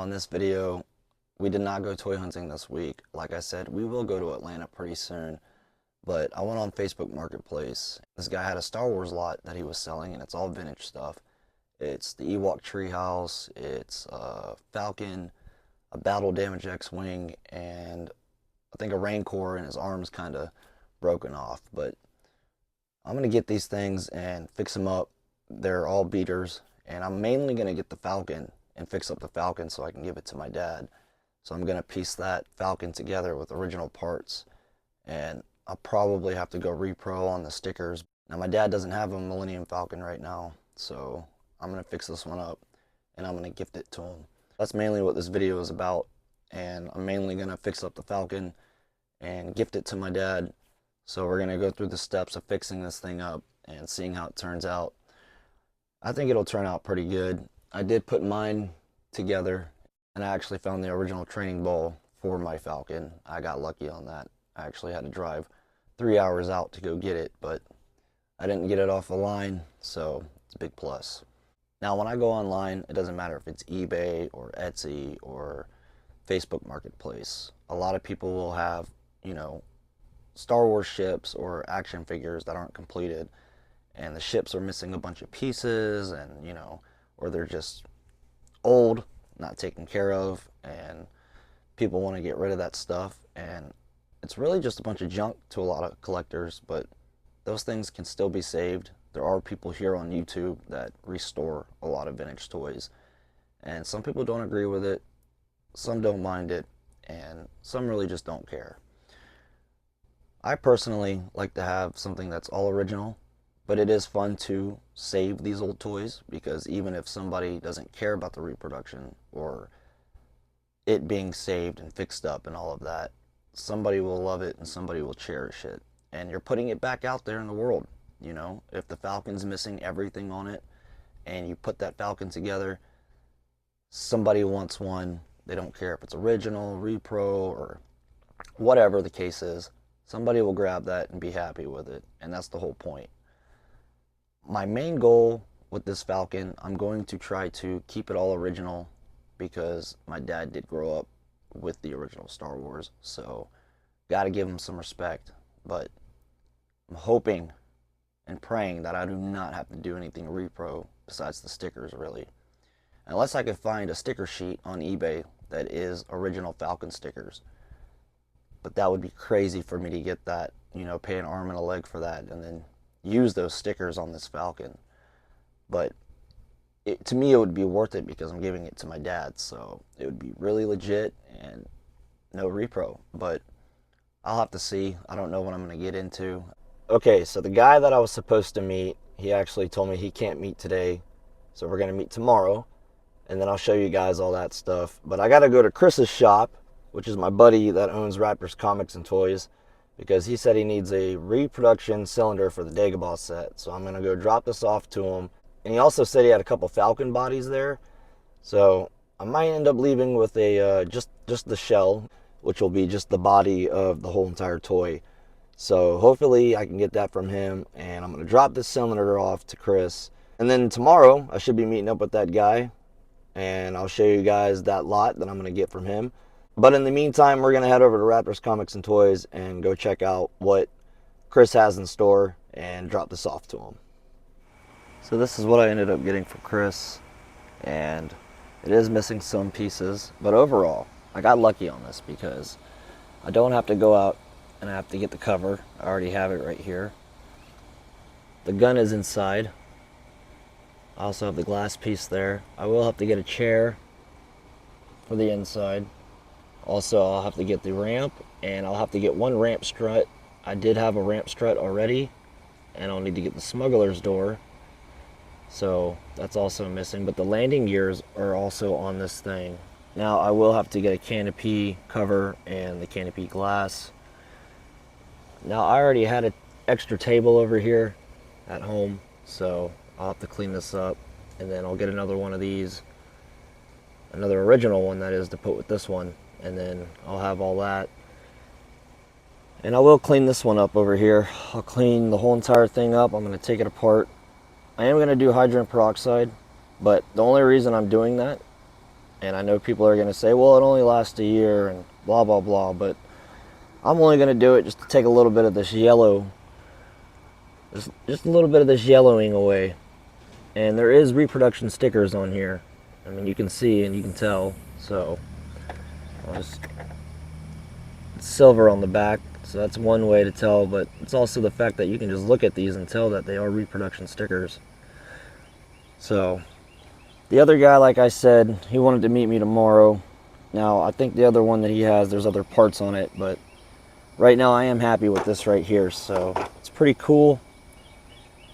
Now in this video, we did not go toy hunting this week. Like I said, we will go to Atlanta pretty soon, but I went on Facebook Marketplace. This guy had a Star Wars lot that he was selling, and it's all vintage stuff. It's the Ewok treehouse, it's a Falcon, a battle damage X-Wing, and I think a Rancor, and his arm's kind of broken off. But I'm going to get these things and fix them up. They're all beaters, and I'm mainly going to get the Falcon and fix up the Falcon so I can give it to my dad. So I'm going to piece that Falcon together with original parts, and I'll probably have to go repro on the stickers. Now my dad doesn't have a Millennium Falcon right now, so I'm going to fix this one up and I'm going to gift it to him. That's mainly what this video is about, and I'm mainly going to fix up the Falcon and gift it to my dad. So we're going to go through the steps of fixing this thing up and seeing how it turns out. I think it'll turn out pretty good. I did put mine together, and I actually found the original training ball for my Falcon. I got lucky on that. I actually had to drive 3 hours out to go get it, but I didn't get it off the line, so it's a big plus. Now when I go online, it doesn't matter if it's eBay or Etsy or Facebook Marketplace. A lot of people will have, Star Wars ships or action figures that aren't completed, and the ships are missing a bunch of pieces, and or they're just old, not taken care of, and people want to get rid of that stuff, and it's really just a bunch of junk to a lot of collectors. But those things can still be saved. There are people here on YouTube that restore a lot of vintage toys, and some people don't agree with it, some don't mind it, and some really just don't care. I personally like to have something that's all original, but it is fun to save these old toys, because even if somebody doesn't care about the reproduction or it being saved and fixed up and all of that, somebody will love it and somebody will cherish it. And you're putting it back out there in the world. If the Falcon's missing everything on it and you put that Falcon together, somebody wants one. They don't care if it's original, repro, or whatever the case is. Somebody will grab that and be happy with it, and that's the whole point. My main goal with this Falcon, I'm going to try to keep it all original, because my dad did grow up with the original Star Wars, so gotta give him some respect. But I'm hoping and praying that I do not have to do anything repro besides the stickers, really. Unless I could find a sticker sheet on eBay that is original Falcon stickers. But that would be crazy for me to get that, pay an arm and a leg for that, and then use those stickers on this Falcon. But to me, it would be worth it because I'm giving it to my dad, so it would be really legit and no repro. But I'll have to see. I don't know what I'm going to get into. Okay, so the guy that I was supposed to meet, he actually told me he can't meet today, so we're going to meet tomorrow, and then I'll show you guys all that stuff. But I got to go to Chris's shop, which is my buddy that owns Raptors Comics and Toys, because he said he needs a reproduction cylinder for the Dagobah set. So I'm going to go drop this off to him. And he also said he had a couple Falcon bodies there, so I might end up leaving with a just the shell, which will be just the body of the whole entire toy. So hopefully I can get that from him, and I'm going to drop this cylinder off to Chris. And then tomorrow I should be meeting up with that guy, and I'll show you guys that lot that I'm going to get from him. But in the meantime, we're going to head over to Raptors Comics and Toys and go check out what Chris has in store and drop this off to him. So this is what I ended up getting from Chris, and it is missing some pieces, but overall I got lucky on this because I don't have to go out and I have to get the cover. I already have it right here. The gun is inside. I also have the glass piece there. I will have to get a chair for the inside. Also, I'll have to get the ramp, and I'll have to get one ramp strut. I did have a ramp strut already, and I'll need to get the smuggler's door. So that's also missing, but the landing gears are also on this thing. Now I will have to get a canopy cover and the canopy glass. Now I already had an extra table over here at home, so I'll have to clean this up, and then I'll get another one of these, another original one that is, to put with this one, and then I'll have all that. And I will clean this one up over here. I'll clean the whole entire thing up. I'm going to take it apart. I am going to do hydrogen peroxide, but the only reason I'm doing that And I know people are going to say, well, it only lasts a year and blah, blah, blah. But I'm only going to do it just to take a little bit of this yellow, just a little bit of this yellowing away. And there is reproduction stickers on here. I mean, you can see and you can tell. So it's silver on the back. So that's one way to tell. But it's also the fact that you can just look at these and tell that they are reproduction stickers. So the other guy, like I said, he wanted to meet me tomorrow. Now, I think the other one that he has, there's other parts on it, but right now I am happy with this right here. So it's pretty cool.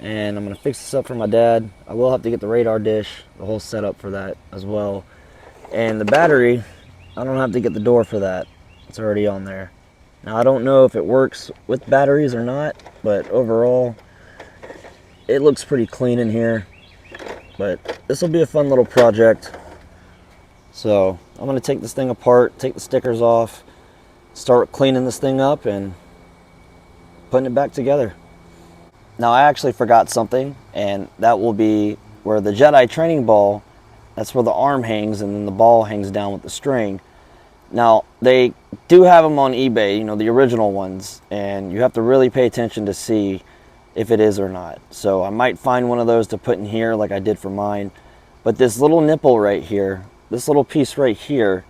And I'm going to fix this up for my dad. I will have to get the radar dish, the whole setup for that as well. And the battery, I don't have to get the door for that. It's already on there. Now, I don't know if it works with batteries or not, but overall, it looks pretty clean in here. But this will be a fun little project. So I'm going to take this thing apart, take the stickers off, start cleaning this thing up and putting it back together. Now I actually forgot something, and that will be where the Jedi training ball, that's where the arm hangs and then the ball hangs down with the string. Now they do have them on eBay, you know, the original ones, and you have to really pay attention to see if it is or not. So I might find one of those to put in here like I did for mine. But this little nipple right here, this little piece right here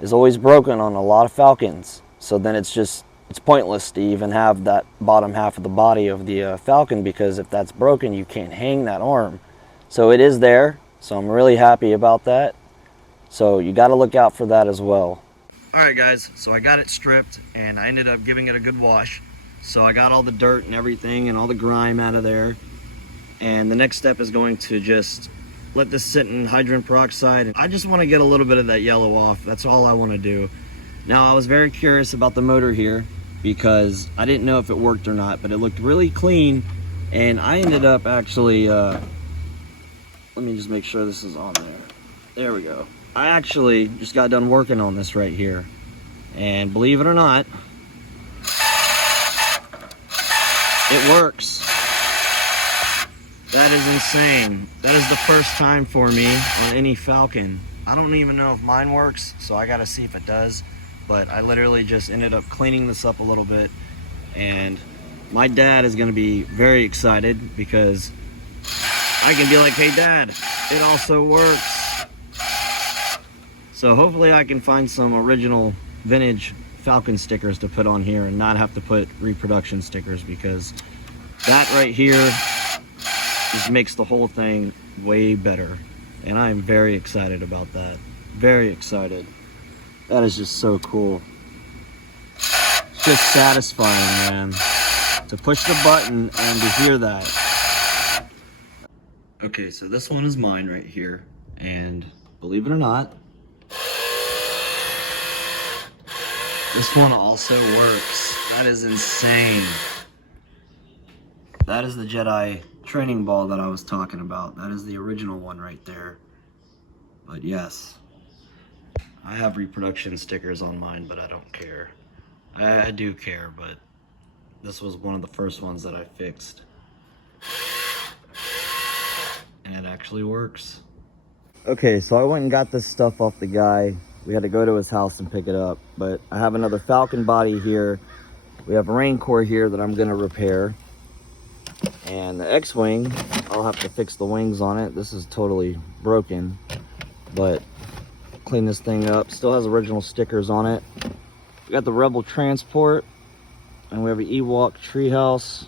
is always broken on a lot of Falcons. So then it's pointless to even have that bottom half of the body of the Falcon, because if that's broken, you can't hang that arm. So it is there, so I'm really happy about that. So you got to look out for that as well. Alright guys, so I got it stripped and I ended up giving it a good wash. So I got all the dirt and everything and all the grime out of there. And the next step is going to just let this sit in hydrogen peroxide. I just want to get a little bit of that yellow off. That's all I want to do. Now, I was very curious about the motor here because I didn't know if it worked or not, but it looked really clean. And I ended up actually, let me just make sure this is on there. There we go. I actually just got done working on this right here. And believe it or not, it works. That is insane. That is the first time for me on any Falcon. I don't even know if mine works, so I gotta see if it does. But I literally just ended up cleaning this up a little bit, and my dad is gonna be very excited because I can be like, hey dad, it also works. So hopefully I can find some original vintage Falcon stickers to put on here and not have to put reproduction stickers, because that right here just makes the whole thing way better. And I'm very excited about that. Very excited. That is just so cool. It's just satisfying, man, to push the button and to hear that. Okay, so this one is mine right here. And believe it or not, this one also works. That is insane. That is the Jedi training ball that I was talking about. That is the original one right there. But yes, I have reproduction stickers on mine, but I don't care. I do care, but this was one of the first ones that I fixed. And it actually works. Okay, so I went and got this stuff off the guy. We had to go to his house and pick it up, but I have another Falcon body here. We have a rain core here that I'm gonna repair. And the X-Wing, I'll have to fix the wings on it. This is totally broken, but clean this thing up. Still has original stickers on it. We got the Rebel transport, and we have an Ewok treehouse,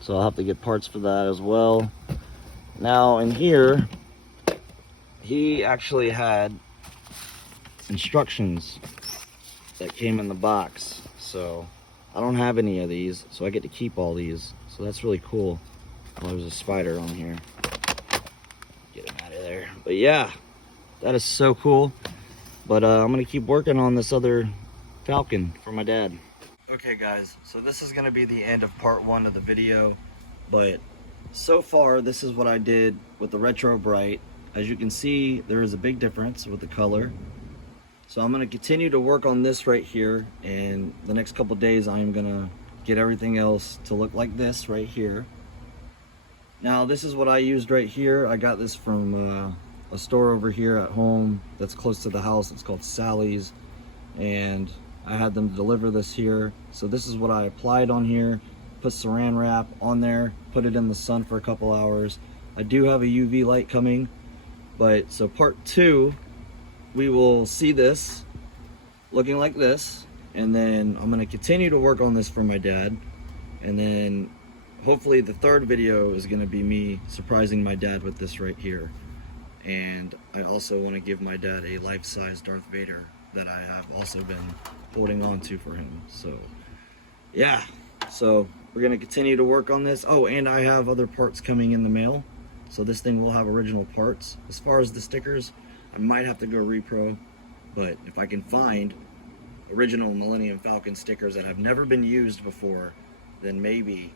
so I'll have to get parts for that as well. Now in here, he actually had instructions that came in the box, so I don't have any of these, so I get to keep all these, so that's really cool. Oh, there's a spider on here. Get him out of there. But yeah, that is so cool. But I'm gonna keep working on this other Falcon for my dad. Okay guys, so this is gonna be the end of part 1 of the video, but so far this is what I did with the Retro Bright. As you can see, there is a big difference with the color. So I'm going to continue to work on this right here, and the next couple days I am going to get everything else to look like this right here. Now this is what I used right here. I got this from a store over here at home that's close to the house. It's called Sally's, and I had them deliver this here. So this is what I applied on here, put saran wrap on there, put it in the sun for a couple hours. I do have a UV light coming, but so part 2, we will see this looking like this, and then I'm going to continue to work on this for my dad, and then hopefully the 3rd video is going to be me surprising my dad with this right here. And I also want to give my dad a life-size Darth Vader that I have also been holding on to for him. So yeah, so we're going to continue to work on this. Oh, and I have other parts coming in the mail, so this thing will have original parts. As far as the stickers, I might have to go repro, but if I can find original Millennium Falcon stickers that have never been used before, then maybe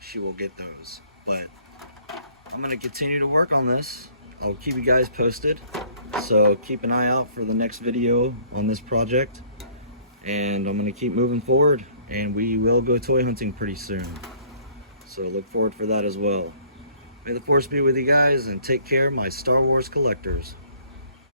she will get those. But I'm going to continue to work on this. I'll keep you guys posted, so keep an eye out for the next video on this project, and I'm going to keep moving forward, and we will go toy hunting pretty soon, so look forward for that as well. May the force be with you guys, and take care, my Star Wars collectors.